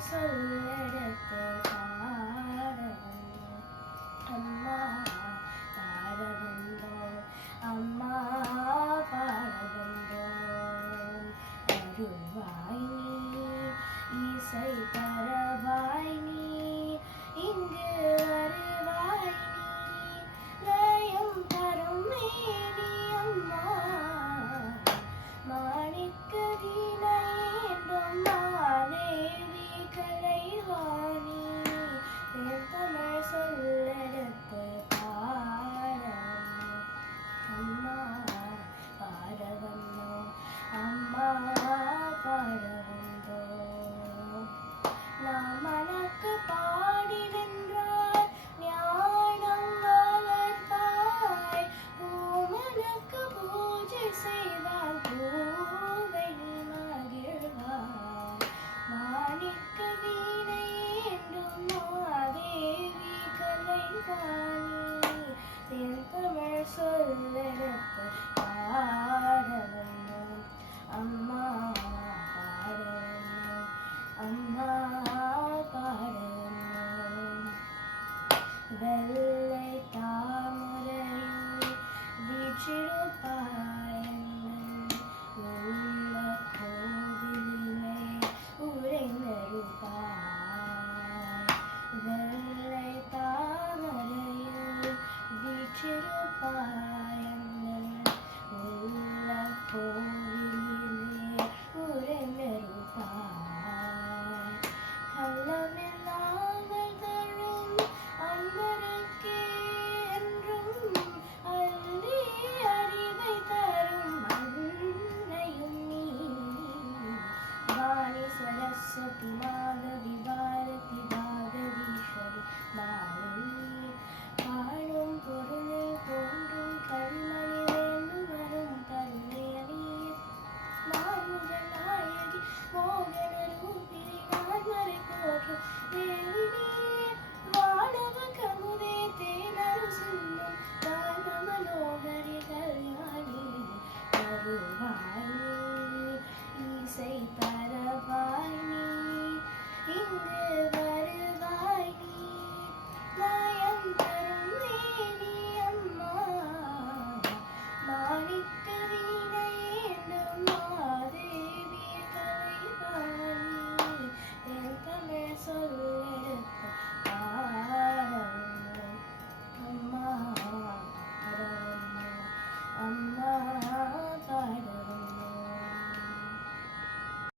சொல்லெடுத்து பாடவந்தோம் அம்மா பாடவந்தோம் அம்மா பாடவந்தோம் அருள்வாய் நீ இசை தரவாய் நீ இங்கு வருவாய் நீ லயம் தரும் மேனி அம்மா மாணிக்க வீணை என்றும் மாதேவி கலைவாணி என் தமிழ் சொல்லெடுத்து பாடவந்தோம் அம்மா பாடவந்தோம் அம்மா பாடவந்தோம் நாம் மனக்கு பாடி நின்றார் ஞானம் வளர்த்தாய் பூமனுக்கு பூஜை செய்தால் பூவை மகிழ்வாய் மாணிக்க வீணை என்றும் மாதேவி கலைவாணி என் தமிழ் சொல்லெடுத்து பாடவந்தோம் அம்மா பாடவந்தோம் அம்மா பாடவந்தோம் வெள்ளை தாமரையில் வீற்றிருப்பாய் உள்ள கோவிலிலே உறைந்திருப்பாய்